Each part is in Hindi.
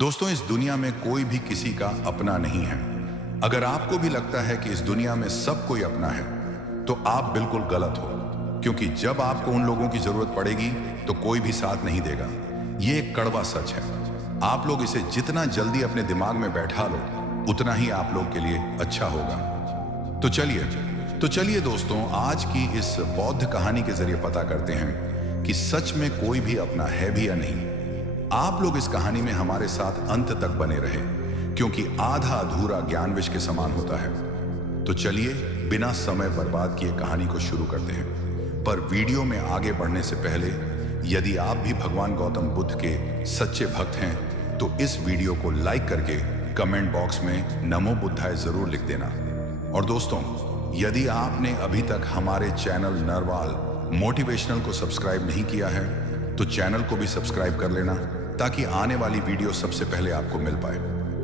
दोस्तों, इस दुनिया में कोई भी किसी का अपना नहीं है। अगर आपको भी लगता है कि इस दुनिया में सब कोई अपना है, तो आप बिल्कुल गलत हो। क्योंकि जब आपको उन लोगों की जरूरत पड़ेगी, तो कोई भी साथ नहीं देगा। ये एक कड़वा सच है। आप लोग इसे जितना जल्दी अपने दिमाग में बैठा लो, उतना ही आप लोग के लिए अच्छा होगा। तो चलिए दोस्तों, आज की इस बौद्ध कहानी के जरिए पता करते हैं कि सच में कोई भी अपना है भी या नहीं। आप लोग इस कहानी में हमारे साथ अंत तक बने रहे, क्योंकि आधा अधूरा ज्ञान विष के समान होता है। तो चलिए बिना समय बर्बाद किए कहानी को शुरू करते हैं। पर वीडियो में आगे बढ़ने से पहले, यदि आप भी भगवान गौतम बुद्ध के सच्चे भक्त हैं, तो इस वीडियो को लाइक करके कमेंट बॉक्स में नमो बुद्धाय जरूर लिख देना। और दोस्तों, यदि आपने अभी तक हमारे चैनल नरवाल मोटिवेशनल को सब्सक्राइब नहीं किया है, तो चैनल को भी सब्सक्राइब कर लेना, ताकि आने वाली वीडियो सबसे पहले आपको मिल पाए।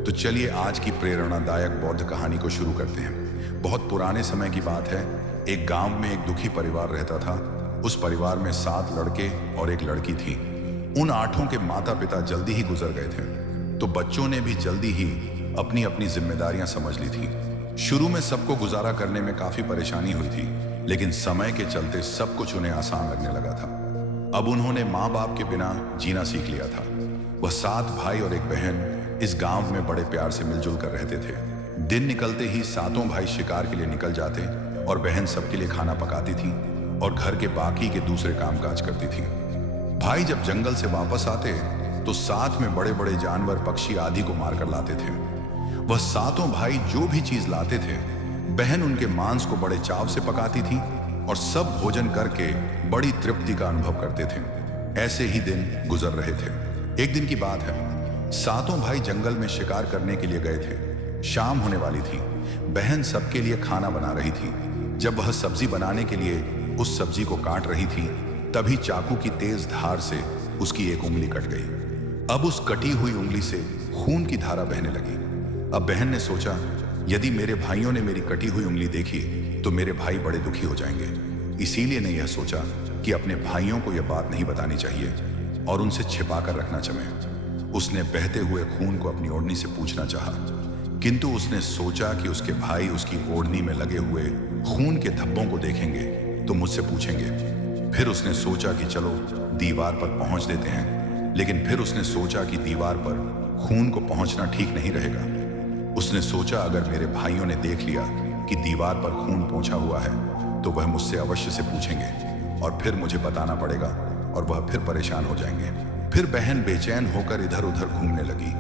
तो चलिए आज की प्रेरणादायक बौद्ध कहानी को शुरू करते हैं। बहुत पुराने समय की बात है। एक गांव में एक दुखी परिवार रहता था। उस परिवार में 7 लड़के और एक लड़की थी। उन 8 के माता पिता जल्दी ही गुजर गए थे, तो बच्चों ने भी जल्दी ही अपनी अपनी जिम्मेदारियां समझ ली थी। शुरू में सबको गुजारा करने में काफी परेशानी हुई थी, लेकिन समय के चलते सब कुछ उन्हें आसान लगने लगा था। अब उन्होंने माँ बाप के बिना जीना सीख लिया था। वह 7 भाई और एक बहन इस गांव में बड़े प्यार से मिलजुल कर रहते थे। दिन निकलते ही 7 भाई शिकार के लिए निकल जाते और बहन सबके लिए खाना पकाती थी और घर के बाकी के दूसरे कामकाज करती थी। भाई जब जंगल से वापस आते तो साथ में बड़े बड़े जानवर, पक्षी आदि को मारकर लाते थे। वह 7 भाई जो भी चीज लाते थे, बहन उनके मांस को बड़े चाव से पकाती थी और सब भोजन करके बड़ी तृप्ति का अनुभव करते थे। ऐसे ही दिन गुजर रहे थे। एक दिन की बात है, 7 भाई जंगल में शिकार करने के लिए गए थे। शाम होने वाली थी। बहन सबके लिए खाना बना रही थी। जब वह सब्जी बनाने के लिए उस सब्जी को काट रही थी, तभी चाकू की तेज धार से उसकी एक उंगली कट गई। अब उस कटी हुई उंगली से खून की धारा बहने लगी। अब बहन ने सोचा, यदि मेरे भाइयों ने मेरी कटी हुई उंगली देखी तो मेरे भाई बड़े दुखी हो जाएंगे। इसीलिए ने यह सोचा कि अपने भाइयों को यह बात नहीं बतानी चाहिए और उनसे छिपा कर रखना चाहिए। उसने बहते हुए खून को अपनी ओढ़नी से पूछना चाहा, किंतु उसने सोचा कि उसके भाई उसकी ओढ़नी में लगे हुए खून के धब्बों को देखेंगे तो मुझसे पूछेंगे। फिर उसने सोचा कि चलो दीवार पर पहुंच देते हैं, लेकिन फिर उसने सोचा कि दीवार पर खून को पहुंचना ठीक नहीं रहेगा। उसने सोचा, अगर मेरे भाइयों ने देख लिया कि दीवार पर खून पोंछा हुआ है, तो वह मुझसे अवश्य से पूछेंगे और फिर मुझे बताना पड़ेगा और वह फिर परेशान हो जाएंगे। फिर बहन बेचैन होकर इधर उधर घूमने लगी,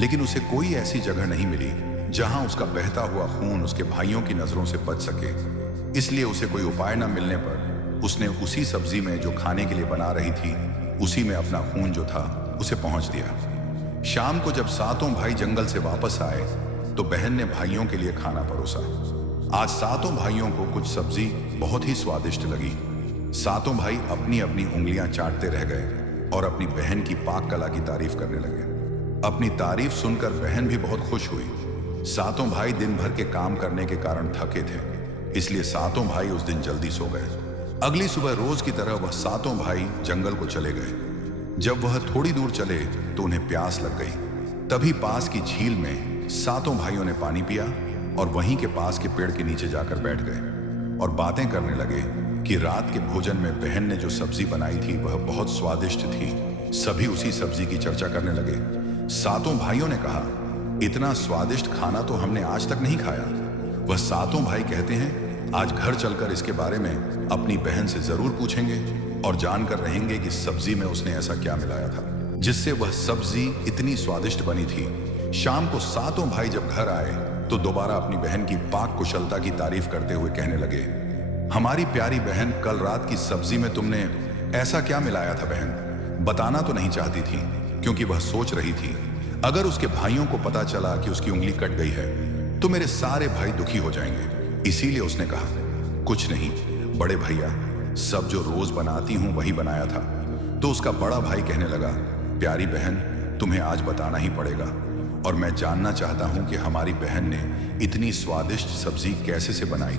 लेकिन उसे कोई ऐसी जगह नहीं मिली जहां उसका बहता हुआ खून उसके भाइयों की नजरों से बच सके। इसलिए उसे कोई उपाय न मिलने पर उसने उसी सब्जी में जो खाने के लिए बना रही थी, उसी में अपना खून जो था उसे पहुंच दिया। शाम को जब 7 भाई जंगल से वापस आए तो बहन ने भाइयों के लिए खाना परोसा। आज 7 भाइयों को कुछ सब्जी बहुत ही स्वादिष्ट लगी। 7 भाई अपनी अपनी उंगलियां चाटते रह गए और अपनी बहन की पाक कला की तारीफ करने लगे। अपनी तारीफ सुनकर बहन भी बहुत खुश हुई। 7 भाई दिन भर के काम करने के कारण थके थे, इसलिए 7 भाई उस दिन जल्दी सो गए। अगली सुबह रोज की तरह वह 7 भाई जंगल को चले गए। जब वह थोड़ी दूर चले तो उन्हें प्यास लग गई। तभी पास की झील में 7 भाइयों ने पानी पिया और वहीं के पास के पेड़ के नीचे जाकर बैठ गए और बातें करने लगे कि रात के भोजन में बहन ने जो सब्जी बनाई थी वह बहुत स्वादिष्ट थी। सभी उसी सब्जी की चर्चा करने लगे। 7 भाइयों ने कहा, इतना स्वादिष्ट खाना तो हमने आज तक नहीं खाया। वह 7 भाई कहते हैं, आज घर चलकर इसके बारे में अपनी बहन से जरूर पूछेंगे और जानकर रहेंगे कि सब्जी में उसने ऐसा क्या मिलाया था जिससे वह सब्जी इतनी स्वादिष्ट बनी थी। शाम को 7 भाई जब घर आए तो दोबारा अपनी बहन की पाक कुशलता की तारीफ करते हुए कहने लगे, हमारी प्यारी बहन, कल रात की सब्जी में तुमने ऐसा क्या मिलाया था बहन? बताना तो नहीं चाहती थी, क्योंकि वह सोच रही थी, अगर उसके भाइयों को पता चला कि उसकी उंगली कट गई है तो मेरे सारे भाई दुखी हो जाएंगे। इसीलिए उसने कहा, कुछ नहीं बड़े भैया, सब जो रोज बनाती हूं वही बनाया था। तो उसका बड़ा भाई कहने लगा, प्यारी बहन, तुम्हें आज बताना ही पड़ेगा और मैं जानना चाहता हूं कि हमारी बहन ने इतनी स्वादिष्ट सब्जी कैसे से बनाई।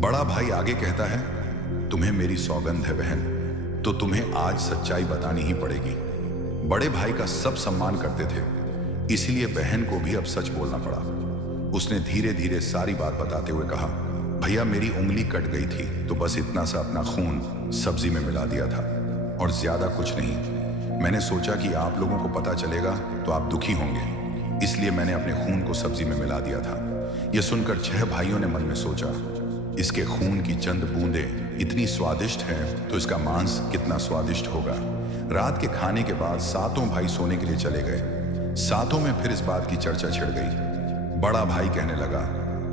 बड़ा भाई आगे कहता है, तुम्हें मेरी सौगंध है बहन, तो तुम्हें आज सच्चाई बतानी ही पड़ेगी। बड़े भाई का सब सम्मान करते थे, इसलिए बहन को भी अब सच बोलना पड़ा। उसने धीरे धीरे सारी बात बताते हुए कहा, भैया मेरी उंगली कट गई थी तो बस इतना सा अपना खून सब्जी में मिला दिया था और ज्यादा कुछ नहीं। मैंने सोचा कि आप लोगों को पता चलेगा तो आप दुखी होंगे, इसलिए मैंने अपने खून को सब्जी में मिला दिया था। यह सुनकर 6 भाइयों ने मन में सोचा, इसके खून की चंद बूंदें इतनी स्वादिष्ट हैं तो इसका मांस कितना स्वादिष्ट होगा। रात के खाने के बाद 7 भाई सोने के लिए चले गए। 7 में फिर इस बात की चर्चा छिड़ गई। बड़ा भाई कहने लगा,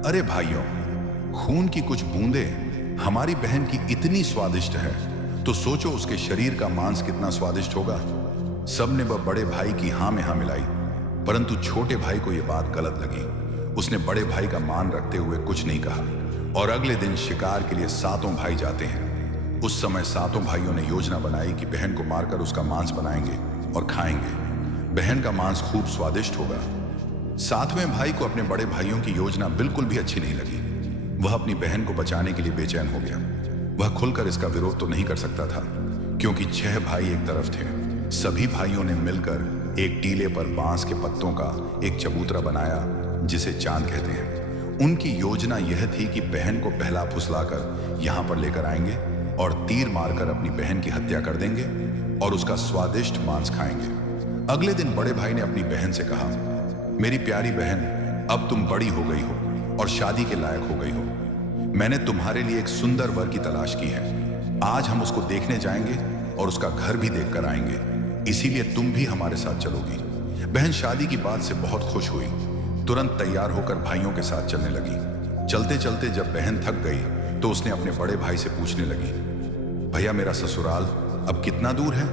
अरे भाइयों, खून की कुछ बूंदें हमारी बहन की इतनी स्वादिष्ट है तो सोचो उसके शरीर का मांस कितना स्वादिष्ट होगा। सबने बड़े भाई की हाँ में हाँ मिलाई, परंतु छोटे भाई को यह बात गलत लगी। उसने बड़े भाई का मान रखते हुए कुछ नहीं कहा और अगले दिन शिकार के लिए 7 भाई जाते हैं। उस समय 7 भाइयों ने योजना बनाई कि बहन को मारकर उसका मांस बनाएंगे और खाएंगे। बहन का मांस खूब स्वादिष्ट होगा। 7वें भाई को अपने बड़े भाइयों की योजना बिल्कुल भी अच्छी नहीं लगी। वह अपनी बहन को बचाने के लिए बेचैन हो गया। वह खुलकर इसका विरोध तो नहीं कर सकता था क्योंकि 6 भाई एक तरफ थे। सभी भाइयों ने मिलकर एक टीले पर बांस के पत्तों का एक चबूतरा बनाया जिसे चांद कहते हैं। उनकी योजना यह थी कि बहन को बहला फुसलाकर यहां पर लेकर आएंगे और तीर मारकर अपनी बहन की हत्या कर देंगे और उसका स्वादिष्ट मांस खाएंगे। अगले दिन बड़े भाई ने अपनी बहन से कहा, मेरी प्यारी बहन, अब तुम बड़ी हो गई हो और शादी के लायक हो गई हो। मैंने तुम्हारे लिए एक सुंदर वर की तलाश की है। आज हम उसको देखने जाएंगे और उसका घर भी देख कर आएंगे, इसीलिए तुम भी हमारे साथ चलोगी। बहन शादी की बात से बहुत खुश हुई, तुरंत तैयार होकर भाइयों के साथ चलने लगी। चलते चलते जब बहन थक गई तो उसने अपने बड़े भाई से पूछने लगी, भैया मेरा ससुराल अब कितना दूर है?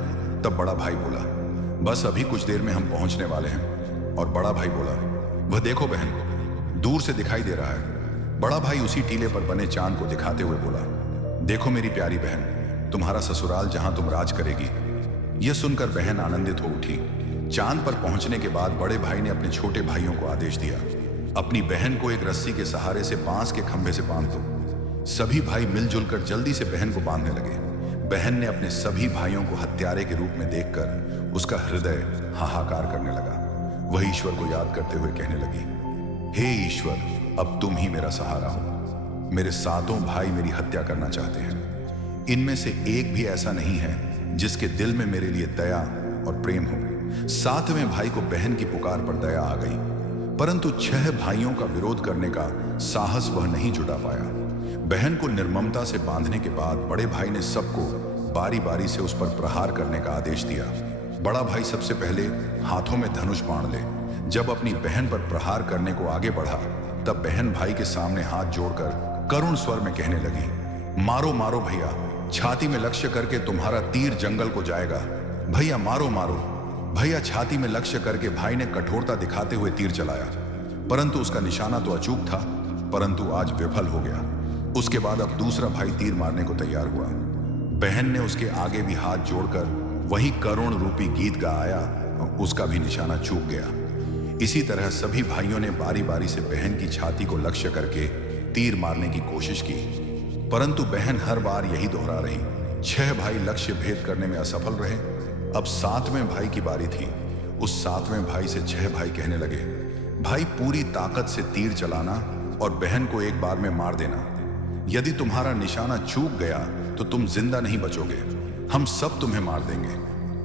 तब बड़ा भाई बोला, बस अभी कुछ देर में हम पहुंचने वाले हैं। और बड़ा भाई बोला, वह देखो बहन, दूर से दिखाई दे रहा है। बड़ा भाई उसी टीले पर बने चांद को दिखाते हुए बोला, देखो मेरी प्यारी बहन, तुम्हारा ससुराल जहां तुम राज करेगी। यह सुनकर बहन आनंदित हो उठी। चांद पर पहुंचने के बाद बड़े भाई ने अपने छोटे भाइयों को आदेश दिया, अपनी बहन को एक रस्सी के सहारे से बांस के खंभे से बांध दो। सभी भाई मिलजुल कर जल्दी से बहन को बांधने लगे। बहन ने अपने सभी भाइयों को हत्यारे के रूप में देखकर उसका हृदय हाहाकार करने लगा। वह ईश्वर को याद करते हुए कहने लगी, हे ईश्वर, अब तुम ही मेरा सहारा हो। मेरे 7 भाई मेरी हत्या करना चाहते हैं। इनमें से एक भी ऐसा नहीं है जिसके दिल में मेरे लिए दया और प्रेम हो। 7वें भाई को बहन की पुकार पर दया आ गई, परंतु 6 भाइयों का विरोध करने का साहस वह नहीं जुटा पाया। बहन को निर्ममता से बांधने के बाद बड़े भाई ने सबको बारी बारी से उस पर प्रहार करने का आदेश दिया। बड़ा भाई सबसे पहले हाथों में धनुष बाण ले। जब अपनी बहन पर प्रहार करने को आगे बढ़ा तब बहन भाई के सामने हाथ जोड़कर करुण स्वर में कहने लगी, मारो मारो भैया, छाती में लक्ष्य करके तुम्हारा तीर जंगल को जाएगा। भैया मारो मारो। भैया छाती में लक्ष्य करके भाई ने कठोरता दिखाते हुए तीर चलाया, परंतु उसका निशाना तो अचूक था, परंतु आज विफल हो गया। उसके बाद अब दूसरा भाई तीर मारने को तैयार हुआ। बहन ने उसके आगे भी हाथ जोड़कर वही करुण रूपी गीत गाया, उसका भी निशाना चूक गया। इसी तरह सभी भाइयों ने बारी बारी से बहन की छाती को लक्ष्य करके तीर मारने की कोशिश की, परंतु बहन हर बार यही दोहरा रही। 6 भाई लक्ष्य भेद करने में असफल रहे। अब 7वें भाई की बारी थी। उस 7वें भाई से 6 भाई कहने लगे, भाई पूरी ताकत से तीर चलाना और बहन को एक बार में मार देना। यदि तुम्हारा निशाना चूक गया तो तुम जिंदा नहीं बचोगे, हम सब तुम्हें मार देंगे।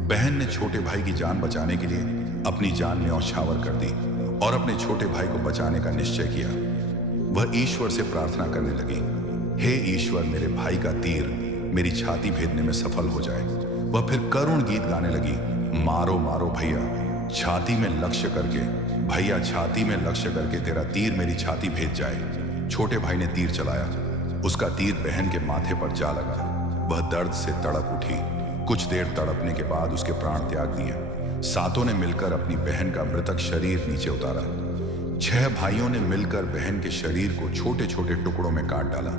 बहन ने छोटे भाई की जान बचाने के लिए अपनी जान न्यौछावर कर दी और अपने छोटे भाई को बचाने का निश्चय किया। वह ईश्वर से प्रार्थना करने लगी, हे ईश्वर, मेरे भाई का तीर मेरी छाती भेदने में सफल हो जाए। वह फिर करुण गीत गाने लगी, मारो मारो भैया, छाती में लक्ष्य करके, भैया छाती में लक्ष्य करके तेरा तीर मेरी छाती भेद जाए। छोटे भाई ने तीर चलाया, उसका तीर बहन के माथे पर जा लगा। वह दर्द से तड़प उठी। कुछ देर तड़पने के बाद उसके प्राण त्याग दिए। 7 ने मिलकर अपनी बहन का मृतक शरीर नीचे उतारा। 6 भाइयों ने मिलकर बहन के शरीर को छोटे छोटे टुकड़ों में काट डाला।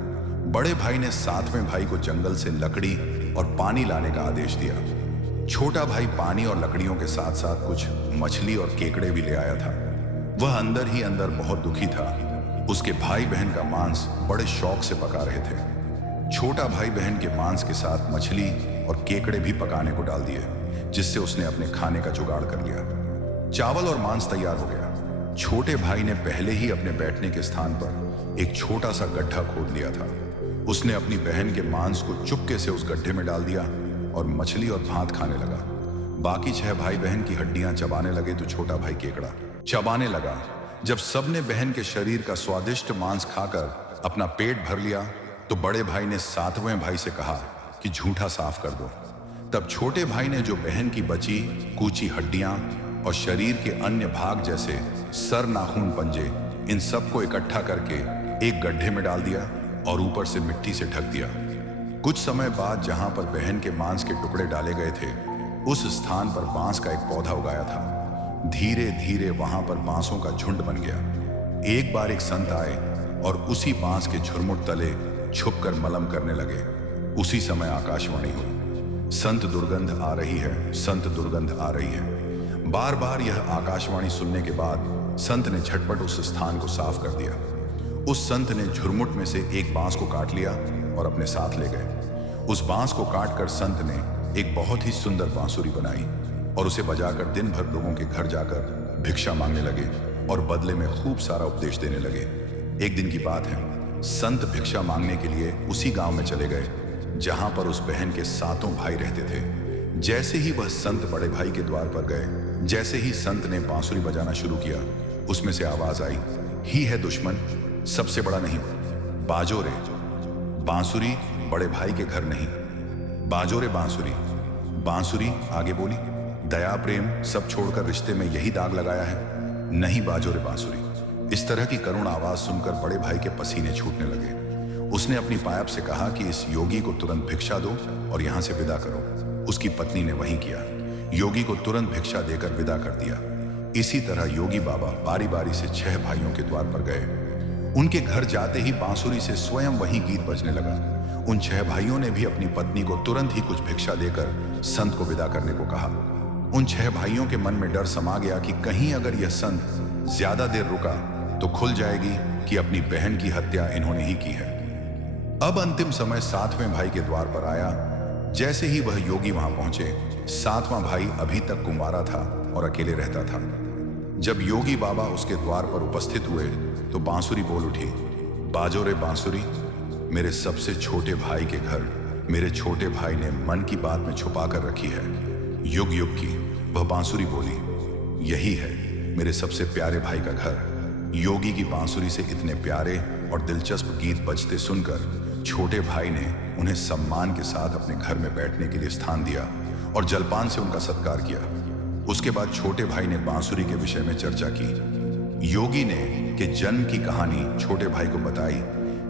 बड़े भाई ने 7वें भाई को जंगल से लकड़ी और पानी लाने का आदेश दिया। छोटा भाई पानी और लकड़ियों के साथ साथ कुछ मछली और केकड़े भी ले आया था। वह अंदर ही अंदर बहुत दुखी था। उसके भाई बहन का मांस बड़े शौक से पका रहे थे। छोटा भाई बहन के मांस के साथ मछली और केकड़े भी पकाने को डाल दिए, जिससे उसने अपने खाने का जुगाड़ कर लिया। चावल और मांस तैयार हो गया। छोटे भाई ने पहले ही अपने बैठने के स्थान पर एक छोटा सा गड्ढा खोद लिया था। उसने अपनी बहन के मांस को चुपके से उस गड्ढे में डाल दिया और मछली और भात खाने लगा। बाकी 6 भाई बहन की हड्डियां चबाने लगे तो छोटा भाई केकड़ा चबाने लगा। जब सबने बहन के शरीर का स्वादिष्ट मांस खाकर अपना पेट भर लिया तो बड़े भाई ने 7वें भाई से कहा कि झूठा साफ कर दो। तब छोटे भाई ने जो बहन की बची कूची हड्डियां और शरीर के अन्य भाग जैसे सर, नाखून, पंजे, इन सबको इकट्ठा करके एक गड्ढे में डाल दिया और ऊपर से मिट्टी से ढक दिया। कुछ समय बाद जहां पर बहन के मांस के टुकड़े डाले गए थे उस स्थान पर बांस का एक पौधा उगाया था। धीरे धीरे वहां पर बांसों का झुंड बन गया। एक बार एक संत आए और उसी बांस के झुरमुट तले छुपकर मलम करने लगे। उसी समय आकाशवाणी हुई, संत दुर्गंध आ रही है, संत दुर्गंध आ रही है। बार बार यह आकाशवाणी सुनने के बाद संत ने झटपट उस स्थान को साफ कर दिया। उस संत ने झुरमुट में से एक बांस को काट लिया और अपने साथ ले गए। उस बांस को काटकर संत ने एक बहुत ही सुंदर बांसुरी बनाई और उसे बजाकर दिन भर लोगों के घर जाकर भिक्षा मांगने लगे और बदले में खूब सारा उपदेश देने लगे। एक दिन की बात है, संत भिक्षा मांगने के लिए उसी गांव में चले गए जहां पर उस बहन के 7 भाई रहते थे। जैसे ही वह संत बड़े भाई के द्वार पर गए, जैसे ही संत ने बांसुरी बजाना शुरू किया, उसमें से आवाज आई, ही है दुश्मन, सबसे बड़ा नहीं, बाजो रे बांसुरी, बड़े भाई के घर नहीं, बाजो रे बांसुरी। बांसुरी आगे बोली, दया प्रेम सब छोड़कर रिश्ते में यही दाग लगाया है, नहीं बाजो रे बांसुरी। इस तरह की करुण आवाज सुनकर बड़े भाई के पसीने छूटने लगे। उसने अपनी पायप से कहा कि इस योगी को तुरंत भिक्षा दो और यहां से विदा करो। उसकी पत्नी ने वही किया, योगी को तुरंत भिक्षा देकर विदा कर दिया। इसी तरह योगी बाबा बारी बारी से 6 भाइयों के द्वार पर गए। उनके घर जाते ही बांसुरी से स्वयं वही गीत बजने लगा। उन 6 भाइयों ने भी अपनी पत्नी को तुरंत ही कुछ भिक्षा देकर संत को विदा करने को कहा। उन 6 भाइयों के मन में डर समा गया कि कहीं अगर यह संत ज्यादा देर रुका तो खुल जाएगी कि अपनी बहन की हत्या इन्होंने ही की है। अब अंतिम समय 7वें भाई के द्वार पर आया। जैसे ही वह योगी वहां पहुंचे, 7वां भाई अभी तक कुंवारा था और अकेले रहता था। जब योगी बाबा उसके द्वार पर उपस्थित हुए तो बांसुरी बोल उठी, बाजो रे बांसुरी, मेरे सबसे छोटे भाई के घर मेरे छोटे भाई ने मन की बात में छुपा कर रखी है, युग युग की। वह बांसुरी बोली, यही है मेरे सबसे प्यारे भाई का घर। योगी की बांसुरी से इतने प्यारे और दिलचस्प गीत बजते सुनकर छोटे भाई ने उन्हें सम्मान के साथ अपने घर में बैठने के लिए स्थान दिया और जलपान से उनका सत्कार किया। उसके बाद छोटे भाई ने बांसुरी के विषय में चर्चा की। योगी ने के जन्म की कहानी छोटे भाई को बताई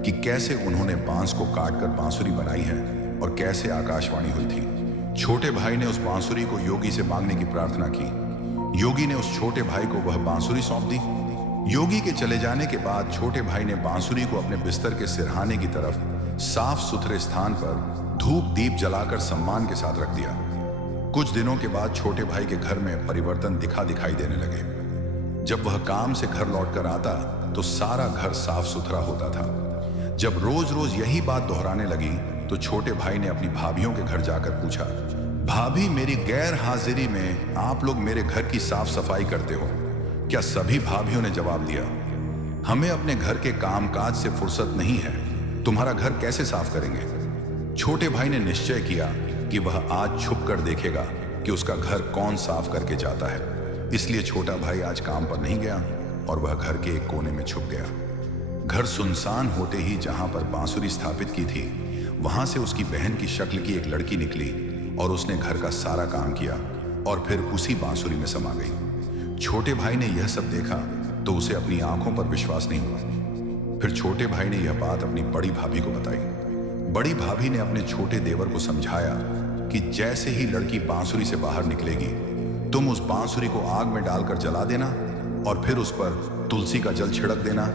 कि कैसे उन्होंने बांस को काटकर बांसुरी बनाई है और कैसे आकाशवाणी हुई थी। छोटे भाई ने उस बांसुरी को योगी से मांगने की प्रार्थना की। योगी ने उस छोटे भाई को वह बांसुरी सौंप दी। योगी के चले जाने के बाद छोटे भाई ने बांसुरी को अपने बिस्तर के सिरहाने की तरफ साफ सुथरे स्थान पर धूप दीप जलाकर सम्मान के साथ रख दिया। कुछ दिनों के बाद छोटे भाई के घर में परिवर्तन दिखाई देने लगे। जब वह काम से घर लौटकर आता तो सारा घर साफ सुथरा होता था। जब रोज रोज यही बात दोहराने लगी तो छोटे भाई ने अपनी भाभियों के घर जाकर पूछा, भाभी मेरी गैर हाजिरी में आप लोग मेरे घर की साफ सफाई करते हो क्या? सभी भाभियों ने जवाब दिया, हमें अपने घर के कामकाज से फुर्सत नहीं है, तुम्हारा घर कैसे साफ करेंगे? छोटे भाई ने निश्चय किया कि वह आज छुप कर देखेगा कि उसका घर कौन साफ करके जाता है। इसलिए छोटा भाई आज काम पर नहीं गया और वह घर के एक कोने में छुप गया। घर सुनसान होते ही जहां पर बांसुरी स्थापित की थी वहां से उसकी बहन की शक्ल की एक लड़की निकली और उसने घर का सारा काम किया और फिर उसी बांसुरी में समा गई। छोटे भाई ने यह सब देखा तो उसे अपनी आंखों पर विश्वास नहीं हुआ। फिर छोटे भाई ने यह बात अपनी बड़ी भाभी को बताई। बड़ी भाभी ने अपने छोटे देवर को समझाया कि जैसे ही लड़की बांसुरी से बाहर निकलेगी तुम उस बांसुरी को आग में डालकर जला देना और फिर उस पर तुलसी का जल छिड़क देना,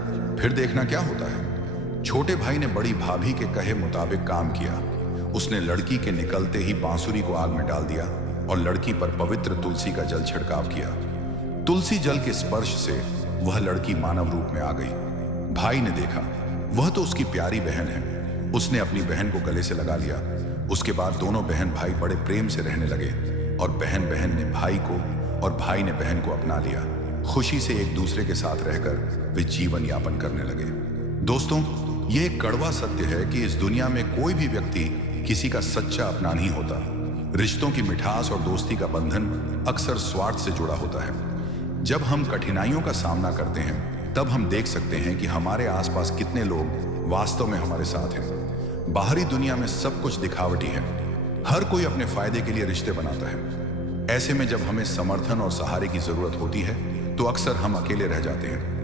फिर देखना क्या होता है। छोटे भाई ने बड़ी भाभी के कहे मुताबिक काम किया। उसने लड़की के निकलते ही बांसुरी को आग में डाल दिया और लड़की पर पवित्र तुलसी का जल छिड़काव किया। तुलसी जल के स्पर्श से वह लड़की मानव रूप में आ गई। भाई ने देखा वह तो उसकी प्यारी बहन है। उसने अपनी बहन को गले से लगा लिया। उसके बाद दोनों बहन भाई बड़े प्रेम से रहने लगे और बहन बहन ने भाई को और भाई ने बहन को अपना लिया। खुशी से एक दूसरे के साथ रहकर वे जीवन यापन करने लगे। दोस्तों, यह एक कड़वा सत्य है कि इस दुनिया में कोई भी व्यक्ति किसी का सच्चा अपना नहीं होता। रिश्तों की मिठास और दोस्ती का बंधन अक्सर स्वार्थ से जुड़ा होता है। जब हम कठिनाइयों का सामना करते हैं, तब हम देख सकते हैं कि हमारे आसपास कितने लोग वास्तव में हमारे साथ हैं। बाहरी दुनिया में सब कुछ दिखावटी है। हर कोई अपने फायदे के लिए रिश्ते बनाता है। ऐसे में जब हमें समर्थन और सहारे की जरूरत होती है, तो अक्सर हम अकेले रह जाते हैं।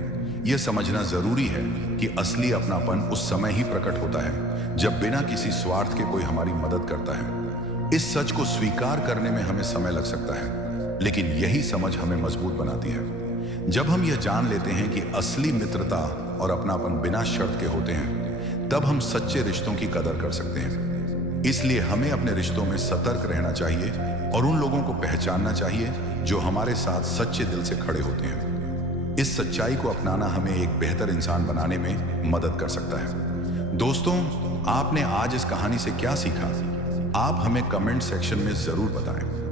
यह समझना जरूरी है कि असली अपनापन उस समय ही प्रकट होता है जब बिना किसी स्वार्थ के कोई हमारी मदद करता है। इस सच को स्वीकार करने में हमें समय लग सकता है, लेकिन यही समझ हमें मजबूत बनाती है। जब हम यह जान लेते हैं कि असली मित्रता और अपनापन बिना शर्त के होते हैं, तब हम सच्चे रिश्तों की कदर कर सकते हैं। इसलिए हमें अपने रिश्तों में सतर्क रहना चाहिए और उन लोगों को पहचानना चाहिए जो हमारे साथ सच्चे दिल से खड़े होते हैं। इस सच्चाई को अपनाना हमें एक बेहतर इंसान बनाने में मदद कर सकता है। दोस्तों, आपने आज इस कहानी से क्या सीखा? आप हमें कमेंट सेक्शन में जरूर बताएं।